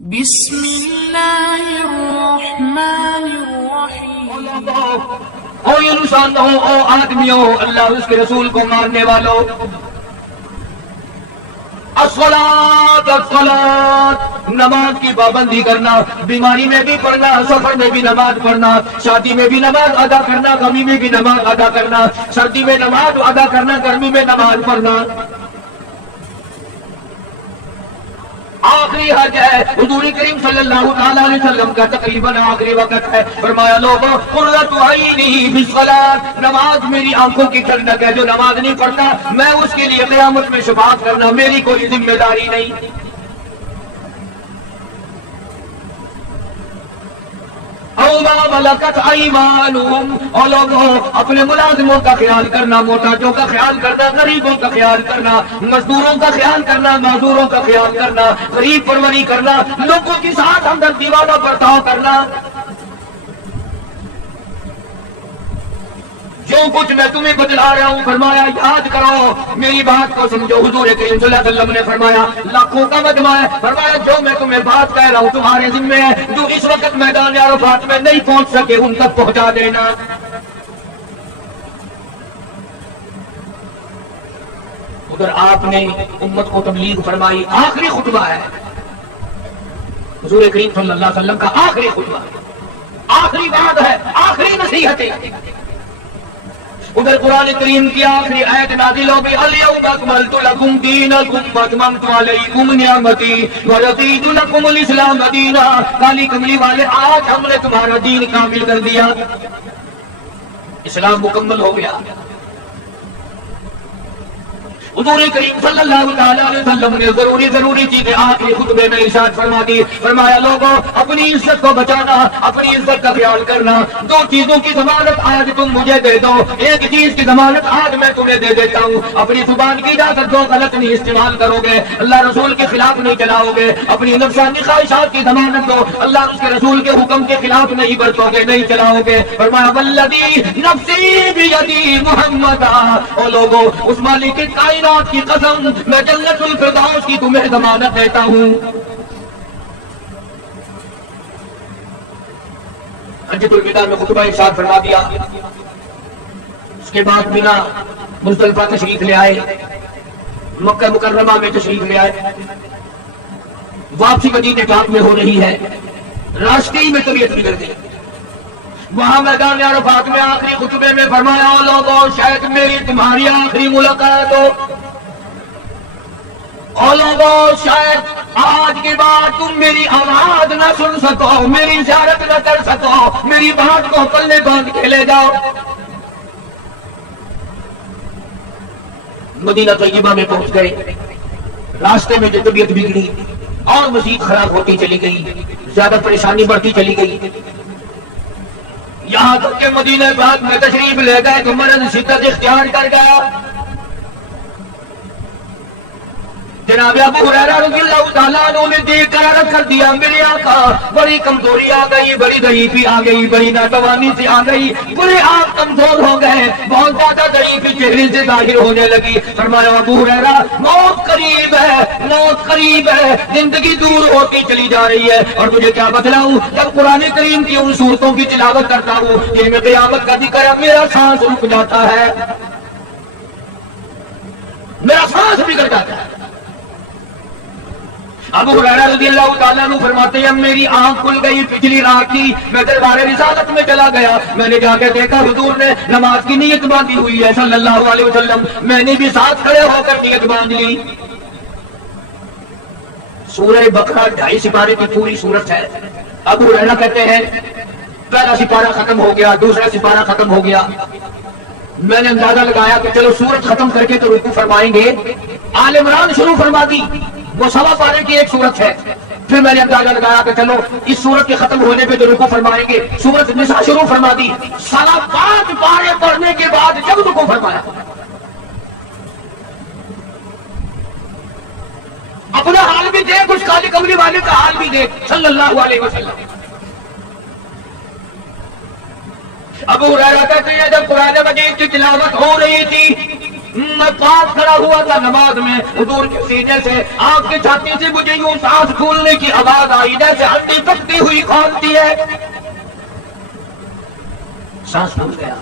بسم اللہ الرحمن الرحیم۔ او انسانوں، او آدمیوں، اللہ اور اس کے رسول کو ماننے والوں، الصلاۃ الصلاۃ، نماز کی پابندی کرنا، بیماری میں بھی پڑھنا، سفر میں بھی نماز پڑھنا، شادی میں بھی نماز ادا کرنا، غمی میں بھی نماز ادا کرنا، سردی میں نماز ادا کرنا، گرمی میں نماز پڑھنا۔ آخری حج ہے، حضور کریم صلی اللہ تعالی علیہ وسلم کا تقریباً آخری وقت ہے۔ فرمایا لوگوں، قرۃ عینی فی الصلاۃ، نماز میری آنکھوں کی ٹھنڈک ہے، جو نماز نہیں پڑھتا میں اس کے لیے قیامت میں شفاعت کرنا میری کوئی ذمہ داری نہیں۔ او ما ملکت ایمانہم، اور لوگوں اپنے ملازموں کا خیال کرنا، محتاجوں کا خیال کرنا، غریبوں کا خیال کرنا، مزدوروں کا خیال کرنا، معذوروں کا خیال کرنا، غریب پروری کرنا، لوگوں کے ساتھ ہمدردی والا برتاؤ کرنا۔ جو کچھ میں تمہیں بتلا رہا ہوں، فرمایا یاد کرو، میری بات کو سمجھو۔ حضور کریم صلی اللہ علیہ وسلم نے فرمایا لاکھوں کا مجمع ہے، فرمایا جو میں تمہیں بات کہہ رہا ہوں تمہارے ذمہ ہے، جو اس وقت میدان عرفات میں نہیں پہنچ سکے ان تک پہنچا دینا۔ ادھر آپ نے امت کو تبلیغ فرمائی، آخری خطبہ ہے حضور کریم صلی اللہ علیہ وسلم کا، آخری خطبہ، آخری بات ہے، آخری نصیحت ہے۔ ادھر قرآن کریم کی آخری آیت نازل ہو گئی، الیوم اکملت لکم دینکم واتممت علیکم نعمتی ورضیت لکم الاسلام دینا۔ کالی کملی والے، آج ہم نے تمہارا دین کامل کر دیا، اسلام مکمل ہو گیا۔ حضور کریم صلی اللہ تعالی علیہ وسلم نے ضروری چیزیں آخری خطبے میں ارشاد فرما دی، فرمایا لوگوں اپنی عزت کو بچانا، اپنی عزت کا خیال کرنا۔ دو چیزوں کی ضمانت آج تم مجھے دے دو، ایک چیز کی ضمانت آج میں تمہیں دے دیتا ہوں، اپنی زبان کی اجازت دو، غلط نہیں استعمال کرو گے، اللہ رسول کے خلاف نہیں چلاؤ گے، اپنی نفسانی خواہشات کی ضمانت دو، اللہ اس کے رسول کے حکم کے خلاف نہیں برتو گے، نہیں چلاؤ گے۔ فرمایا والذی نفسی بیدی محمد، او لوگوں اس مالک کے کائنات کی قسم، میں جنت الفردوس کی تمہیں ضمانت دیتا ہوں۔ حجۃ الوداع میں خطبہ ارشاد فرما دیا، اس کے بعد بنا مزدلفہ تشریف لے آئے، مکہ مکرمہ میں تشریف لے آئے، واپسی مدینہ پاک میں ہو رہی ہے، راستے میں طبیعت بگڑ گئی، وہاں میدان عرفات میں آخری خطبے میں فرمایا لوگوں شاید میری تمہاری آخری ملاقات ہو، اور لوگوں شاید آج کے بعد تم میری آواز نہ سن سکو، میری زیارت نہ کر سکو، میری بات کو پلے باندھ کے لے جاؤ۔ مدینہ طیبہ میں پہنچ گئے، راستے میں جو طبیعت بگڑی اور مزید خراب ہوتی چلی گئی، زیادہ پریشانی بڑھتی چلی گئی، یہاں تک کہ مدینہ پاک میں تشریف لے گئے تو مرض شدت اختیار کر گیا۔ جناب ابو ہریرہ رضی اللہ تعالیٰ عنہ نے دیکھ کر عرض کر دیا میرے آقا بڑی کمزوری آ گئی، بڑی ضعیفی آ گئی، بڑی ناتوانی سے آ گئی، پورے آپ کمزور ہو گئے، بہت زیادہ ضعیفی چہرے سے ظاہر ہونے لگی۔ فرمایا ابو ہریرہ موت قریب ہے، موت قریب ہے، زندگی دور ہوتی چلی جا رہی ہے، اور مجھے کیا بتلاؤں جب قرآن کریم کی ان صورتوں کی تلاوت کرتا ہوں جن میں قیامت کا ذکر ہے میرا سانس رک جاتا ہے، میرا سانس بگڑ جاتا ہے۔ ابو ہریرہ رضی اللہ تعالیٰ عنہ فرماتے ہیں میری آنکھ کھل گئی، پچھلی رات کی میں دربار رسالت میں چلا گیا، میں نے جا کے دیکھا حضور نے نماز کی نیت باندھی ہوئی ہے صلی اللہ علیہ وسلم، میں نے بھی ساتھ کھڑے ہو کر نیت باندھ لی۔ سورہ بقرہ 2.5 سپارے کی پوری سورت ہے۔ ابو ہریرہ کہتے ہیں پہلا سپارہ ختم ہو گیا، دوسرا سپارہ ختم ہو گیا، میں نے اندازہ لگایا کہ چلو سورت ختم کر کے تو رکوع فرمائیں گے، آل عمران شروع فرما دی، وہ 1.25 پارے کی ایک سورت ہے، پھر میں نے اندازہ لگایا کہ چلو اس سورت کے ختم ہونے پہ تو رکوع فرمائیں گے، سورت نساء شروع فرما دی، 5.25 پارے پڑھنے کے بعد جب رکوع فرمایا، اپنا حال بھی دیکھ، اس کالی کملی والے کا حال بھی دیکھ صلی اللہ علیہ وسلم۔ ابو ہریرہ کہتے ہیں جب قرآن مجید کی تلاوت ہو رہی تھی میں پاس کھڑا ہوا تھا نماز میں، حضور کے سینے سے آپ کی چھاتی سے مجھے یوں سانس پھولنے کی آواز آئی جیسے ہڈی پکتی ہوئی کھولتی ہے، سانس پھول گیا۔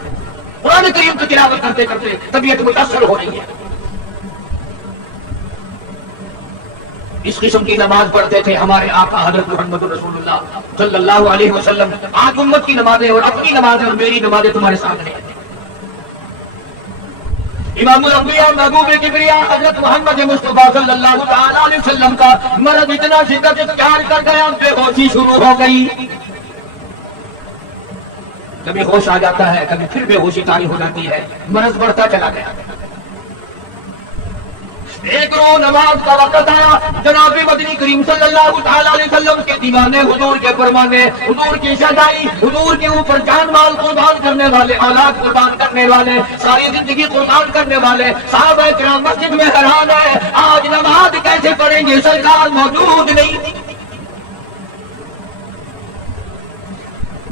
قرآن کریم کی تلاوت کرتے کرتے طبیعت متاثر ہو رہی ہے۔ اس قسم کی نماز پڑھتے تھے ہمارے آقا حضرت محمد رسول اللہ صلی اللہ علیہ وسلم۔ آج امت کی نمازیں اور اپنی نمازیں اور میری نمازیں تمہارے سامنے ہیں۔ امام الانبیاء محبوب کبریا حضرت محمد مصطفیٰ صلی اللہ تعالی علیہ وسلم کا مرض اتنا شدت اختیار کر گیا، بے ہوشی شروع ہو گئی۔ کبھی ہوش آ جاتا ہے، کبھی پھر بے ہوشی طاری ہو جاتی ہے، مرض بڑھتا چلا گیا۔ ایک روز نماز کا وقت آیا، جناب مدنی کریم صلی اللہ تعالی علیہ وسلم کے دیوانے، حضور کے فرمانے، حضور کی شجاعت، حضور کے اوپر جان مال قربان کرنے والے، اولاد قربان کرنے والے، ساری زندگی قربان کرنے والے صحابہ کرام مسجد میں حیران ہے، آج نماز کیسے پڑھیں گے، سرکار موجود نہیں۔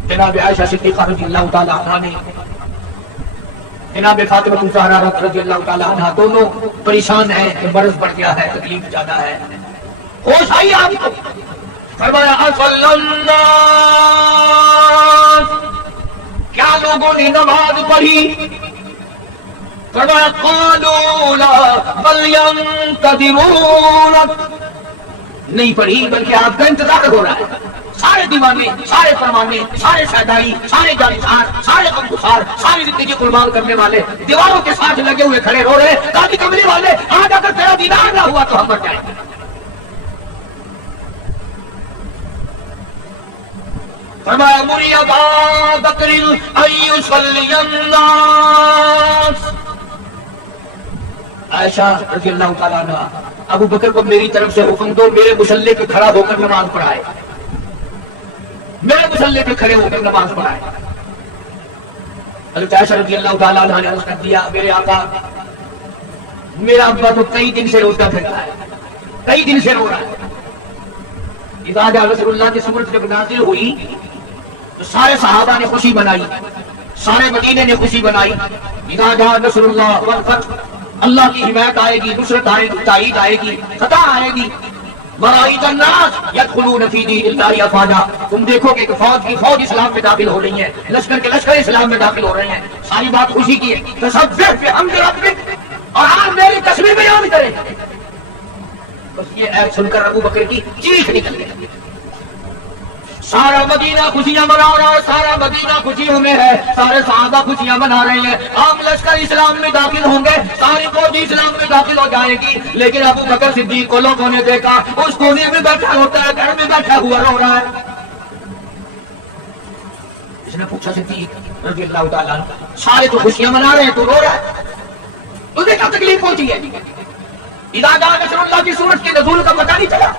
جناب عائشہ صدیقہ رضی اللہ تعالی عنہا نے، جناب فاطمہ الزہرا رضی اللہ تعالی عنہا، دونوں پریشان ہیں کہ مرض بڑھ گیا ہے، تکلیف زیادہ ہے۔ ہوش آئی آپ کو، فرمایا اصل الناس، کیا لوگوں نے نماز پڑھی؟ فرمایا قالوا لا بل ينتظرون، نہیں پڑھی بلکہ آپ کا انتظار ہو رہا ہے۔ سارے دیوانے، سارے فرمانے، سارے شہدائی، سارے جانسار، سارے غمگسار، ساری زندگی قربان کرنے والے دیواروں کے ساتھ لگے ہوئے کھڑے رو رہے، قاضی کملی والے آج اگر تیرا دیدار نہ ہوا تو ہم مر جائیں گے۔ فرمایا مری ابا بکر ان یصلی الناس، عائشہ رضی اللہ تعالیٰ عنہ، ابو بکر کو میری طرف سے حکم دو، میرے مصلی پہ کھڑا ہو کر نماز پڑھائے، میرے مصلی پہ کھڑے ہو کر نماز پڑھائے۔ حضرت عائشہ رضی اللہ تعالیٰ عنہ نے عرض کر دیا، میرے آقا، میرا ابا تو کئی دن سے روتا پھرتا ہے، کئی دن سے رو رہا ہے۔ اذا جاء رسول اللہ کی سورت جب نازل ہوئی تو سارے صحابہ نے خوشی منائی، سارے مدینے نے خوشی منائی۔ اذا جاء نصر اللہ والفتح، اللہ کی حمایت آئے گی، نصرت آئے گی، تائید آئے گی، فتح آئے گی۔ وَرَأَيْتَ النَّاسَ يَدْخُلُونَ فِي دِينِ اللَّهِ أَفْوَاجًا، تم دیکھو کہ فوج کی فوج اسلام میں داخل ہو رہی ہے، لشکر کے لشکر اسلام میں داخل ہو رہے ہیں، ساری بات خوشی کی ہے۔ فَسَبِّحْ بِحَمْدِ رَبِّكَ، اور آپ میری تسبیح بیان کریں۔ بس یہ ایپ سن کر ابو بکر کی چیخ نکل گئی۔ سارا مدینہ خوشیاں منا رہا ہے، سارا مدینہ خوشیوں میں ہے، سارے صحابہ خوشیاں منا رہے ہیں، عام لشکر اسلام میں داخل ہوں گے، ساری فوج اسلام میں داخل ہو جائے گی۔ لیکن ابو بکر صدیق کو لوگوں نے دیکھا اس کونے میں بیٹھا ہوتا ہے، گھر میں بیٹھا ہوا رو رہا ہے۔ اس نے پوچھا صدیق رضی اللہ تعالیٰ عنہ، سارے تو خوشیاں منا رہے ہیں، تو رو رہا ہے، تجھے کیا تکلیف پہنچی ہے؟ اذا جاء نصر اللہ کی سورت کے نزول کا پتہ نہیں چلا؟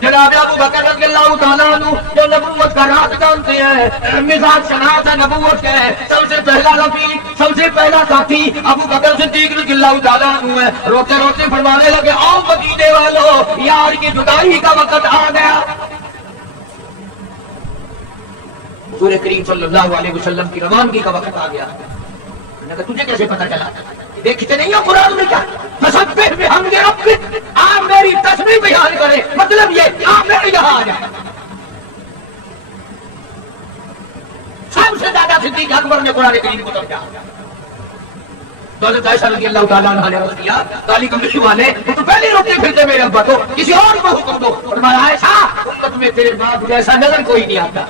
جناب ابو بکر رضی اللہ تعالیٰ عنہ جو نبوت کا راز جانتے ہیں، مزاج شناخت نبوت کے سب سے پہلا رفیق، سب سے پہلا ساتھی ابو بکر صدیق رضی اللہ تعالیٰ عنہ ہے۔ روتے روتے فرمانے لگے، آؤ مدینے والوں، یار کی جدائی کا وقت آ گیا۔ حضور کریم صلی اللہ علیہ وسلم کی روانگی کا وقت آ گیا۔ میں نے کہا تجھے کیسے پتا چلا؟ دیکھتے نہیں ہو قرآن میں کیا؟ فسبح بحمد ربک، آپ میری تسبیح بیان کریں، مطلب یہ آپ میرے یہاں آ جائیں۔ سب سے زیادہ صدیق اکبر نے قرآن کریم کو سمجھا۔ تو حضرت عائشہ رضی اللہ تعالیٰ عنہ نے عرض کیا، کالی کملی والے تو پہلے روکتے پھرتے میرے ابا کو، کسی اور کو حکم دو۔ فرمایا عائشہ، امت میں تیرے باپ جیسا نظر کوئی نہیں آتا،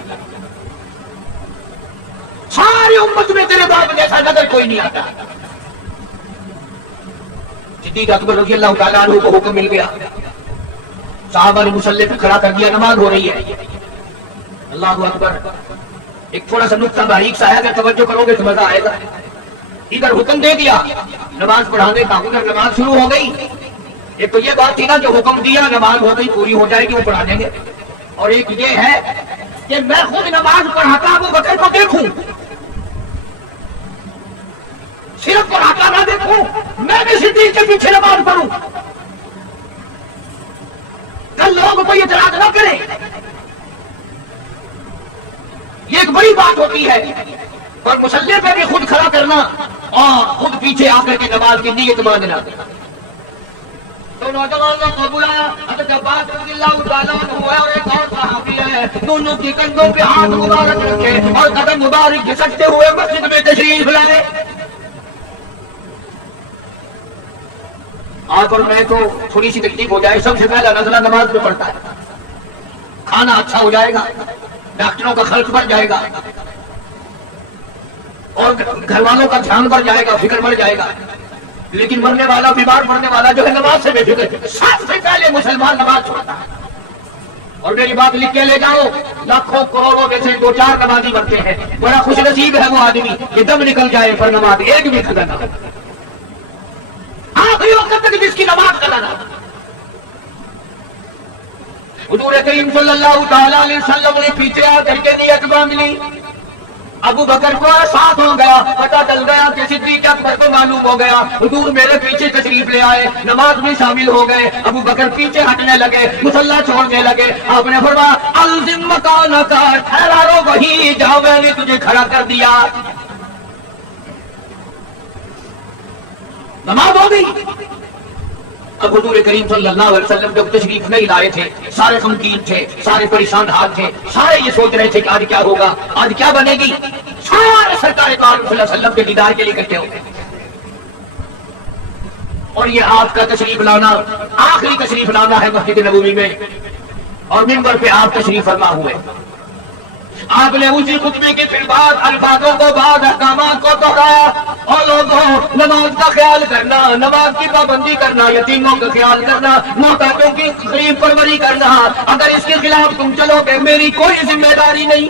ساری امت میں تیرے باپ جیسا نظر کوئی نہیں آتا۔ صدیق اکبر رضی اللہ تعالیٰ عنہ کو حکم مل گیا، صحابہ نے مصلی پہ کھڑا کر دیا، نماز ہو رہی ہے۔ اللہ اکبر، ایک تھوڑا سا نقطہ باریک سا ہے، اگر توجہ کرو گے تو مزہ آئے گا۔ ادھر حکم دے دیا نماز پڑھانے کا، ادھر نماز شروع ہو گئی۔ ایک تو یہ بات تھی نا، جو حکم دیا نماز ہو گئی، پوری ہو جائے گی، وہ پڑھا دیں گے، اور ایک یہ ہے کہ میں خود نماز پڑھاتا ابو بکر کو دیکھوں، صرف پڑھاتا نہ دیکھوں، میں بھی صدیق کے پیچھے نماز پڑھوں، کل لوگ کوئی اعتراض نہ کرے۔ یہ ایک بڑی بات ہوتی ہے، اور مصلی پہ بھی خود کھڑا کرنا اور خود پیچھے آ کر کے نماز کی نیت مانگنا. تو نوجوانوں کو بلایا. حضرت عباس رضی اللہ تعالیٰ عنہ ہے اور ایک اور صحابی ہے, دونوں کی کندھوں پہ ہاتھ مبارک رکھے اور قدم مبارک گھسٹتے ہوئے مسجد میں تشریف لائے. آپ اور میں کو تھوڑی سی تکلیف ہو جائے, سب سے پہلا نزلہ نماز میں پڑتا ہے. کھانا اچھا ہو جائے گا, ڈاکٹروں کا خرچ بڑھ جائے گا, اور گھر والوں کا دھیان بڑھ جائے گا, فکر بڑھ جائے گا. لیکن مرنے والا, بیمار پڑنے والا جو ہے نماز سے بے فکر ہے. سب سے پہلے مسلمان نماز چھوڑتا ہے. اور میری بات لکھ کے لے جاؤ, لاکھوں کروڑوں میں سے 2-4 نمازی بنتے ہیں. بڑا خوش نصیب ہے وہ آدمی یہ دم نکل جائے پر نماز ایک بھی کھڑا نہ ہو, آخری وقت تک جس کی نماز کا نہ. حضور کریم صلی اللہ تعالیٰ علیہ وسلم نے پیچھے آ کر کے نیت باندھ لی. ابو بکر کو احساس ہو گیا, پتہ چل گیا کہ صدیق اکبر کو معلوم ہو گیا. حضور میرے پیچھے تشریف لے آئے, نماز میں شامل ہو گئے. ابو بکر پیچھے ہٹنے لگے, مصلی چھوڑنے لگے. آپ نے فرمایا الزم مکانک, ٹھہرا رہو وہیں جہاں میں نے تجھے کھڑا کر دیا. نماز ہو گئی. اب حضور کریم صلی اللہ علیہ وسلم جب تشریف نہیں لائے تھے, سارے غمگین تھے, سارے پریشان حال تھے, سارے یہ سوچ رہے تھے کہ آج کیا ہوگا, آج کیا بنے گی. سارے سرکار کعبہ صلی اللہ علیہ وسلم کے دیدار کے لیے اکٹھے ہو گئے. اور یہ آپ کا تشریف لانا, آخری تشریف لانا ہے مسجد نبوی میں, اور منبر پہ آپ تشریف فرما ہوئے. آپ نے اسی خطبے کے پھر بعد الفاظوں کو, بعد احکامات کو دوہرایا. اور لوگوں, نماز کا خیال کرنا, نماز کی پابندی کرنا, یتیموں کا خیال کرنا, محتاجوں کی غریب پروری کرنا, اگر اس کے خلاف تم چلو گے میری کوئی ذمہ داری نہیں.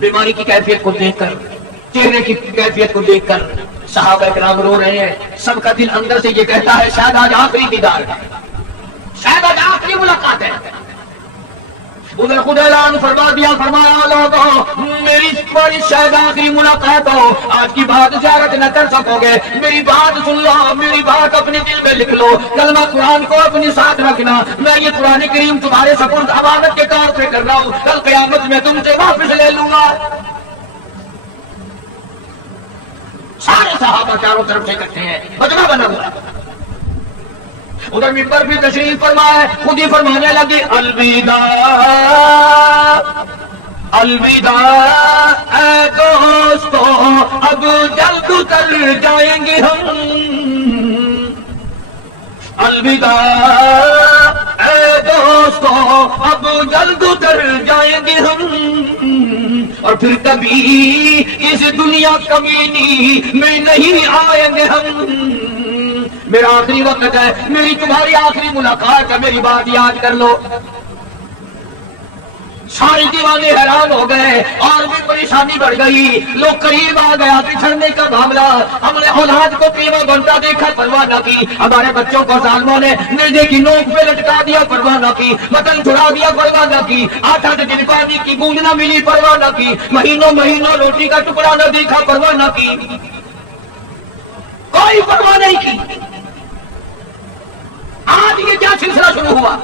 بیماری کی کیفیت کو دیکھ کر, چہرے کی کیفیت کو دیکھ کر صحابہ کرام رو رہے ہیں. سب کا دل اندر سے یہ کہتا ہے شاید آج آخری دیدار ہے, شاید آج آخری ملاقات ہے. ادھر خود اعلان فرما دیا, فرمایا لوگوں میری شاید آخری ملاقات ہو, آج کی بات زیارت نہ کر سکو گے, میری بات سن لو, میری بات اپنے دل میں لکھ لو, کلمہ قرآن کو اپنے ساتھ رکھنا. میں یہ قرآن کریم تمہارے سپرد امانت کے طور پہ کر رہا ہوں, کل قیامت میں تم سے واپس لے لوں گا. سارے صحابہ چاروں طرف سے کرتے ہیں, مجمع بنا ہوا. ادھر ممبر بھی تشریف فرمائے, خود ہی فرمانے لگے الوداع الوداع اے دوستو اب جلد اتر جائیں گے ہم. الوداع اے دوستو اب جلد اتر جائیں گے ہم, اور پھر کبھی اس دنیا کمینی میں نہیں آئیں گے ہم. میرا آخری وقت ہے, میری تمہاری آخری ملاقات ہے, میری بات یاد کر لو. سارے دیوانے حیران ہو گئے اور بھی پریشانی بڑھ گئی. لوگ قریب آ گیا, بچھڑنے کا معاملہ. ہم نے اولاد کو قیمہ بنتا دیکھا, پرواہ نہ کی. ہمارے بچوں کو ظالموں نے نیزے کی نوک پہ لٹکا دیا, پرواہ نہ کی. وطن چھڑا دیا, پرواہ نہ کی. 8 دن پانی کی بوند نہ ملی, پرواہ نہ کی. مہینوں مہینوں روٹی کا ٹکڑا نہ دیکھا, پرواہ نہ کی. کوئی پرواہ نہیں کی. آج یہ کیا سلسلہ شروع ہوا.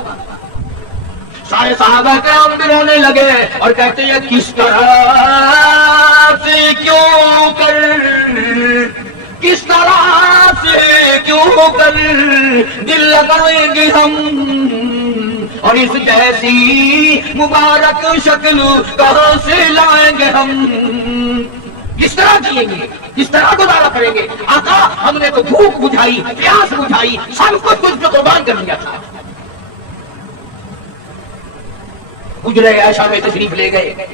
سارے صحابہ کرام بھی رونے لگے اور کہتے ہیں کس طرح سے کیوں کر, کس طرح سے کیوں کر دل لگائیں گے ہم, اور اس جیسی مبارک شکل کہاں سے لائیں گے ہم. کس طرح جئیں گے, کس طرح گزارا کریں گے. آقا ہم نے تو بھوک بجھائی, پیاس بجھائی, سب کچھ کچھ پہ قربان کر دیا تھا. حجرہ عائشہ میں تشریف لے گئے,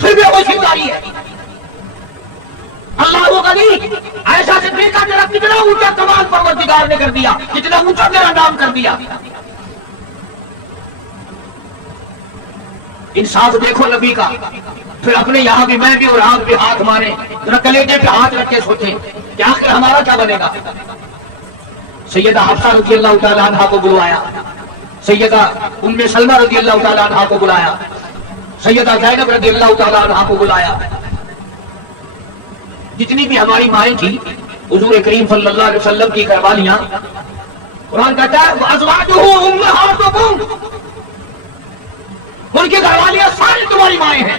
پھر بھی وہ شیطانی ہے. اللہ وہ غنی, عائشہ سے دیکھا میرا کتنا اونچا کمال پروردگار نے کر دیا, کتنا اونچا میرا نام کر دیا. انصاف دیکھو نبی کا. پھر اپنے یہاں بھی میں بھی اور آپ بھی ہاتھ مارے, ذرا کلیجے پہ ہاتھ رکھ کے سوچیں کہ آخر ہمارا کیا بنے گا. سیدہ حفصہ رضی اللہ تعالیٰ عنہا کو بلوایا, سیدہ ام سلمہ رضی اللہ تعالیٰ عنہا کو بلایا, سیدہ زینب رضی اللہ تعالیٰ عنہا کو بلایا. جتنی بھی ہماری مائیں تھی, حضور کریم صلی اللہ علیہ وسلم کی گھروالیاں, قرآن کہتا ہے وَأَزْوَاجُهُ أُمَّهَاتُكُمْ, ان کی گھروالیاں ساری تمہاری مائیں ہیں.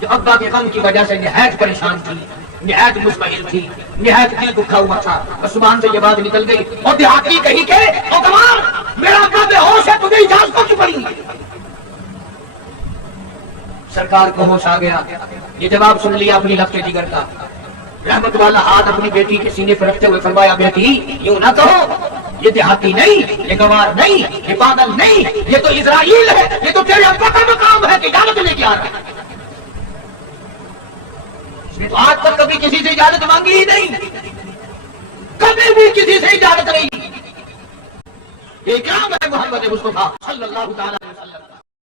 جو ابا کے غم کی وجہ سے نہایت پریشان تھی، نہایت مطمئن تھی، نہایت دل دکھا ہوا تھا، اور زبان سے یہ بات نکل گئی اور دیہاتی کہی کہ او کمال میرا ابا بے ہوش ہے، تجھے اجازت کی پڑی؟ سرکار کو ہوش آ گیا، یہ جواب سن لیا اپنی لب کے جگر کا، رحمت والا ہاتھ اپنی بیٹی کے سینے پر رکھتے ہوئے فرمایا بیٹی یوں نہ کہو، یہ دیہاتی نہیں، یہ گوار نہیں، یہ بادل نہیں، یہ تو اسرائیل ہے، یہ تو تیرے ابا کا مقام ہے کہ اجازت لے کے آ رہا ہے۔ اس نے تو آج تک کبھی کسی سے اجازت مانگی ہی نہیں، کبھی بھی کسی سے اجازت نہیں۔ یہ کیا ہے محمد مصطفیٰ صلی اللہ تعالی علیہ وسلم۔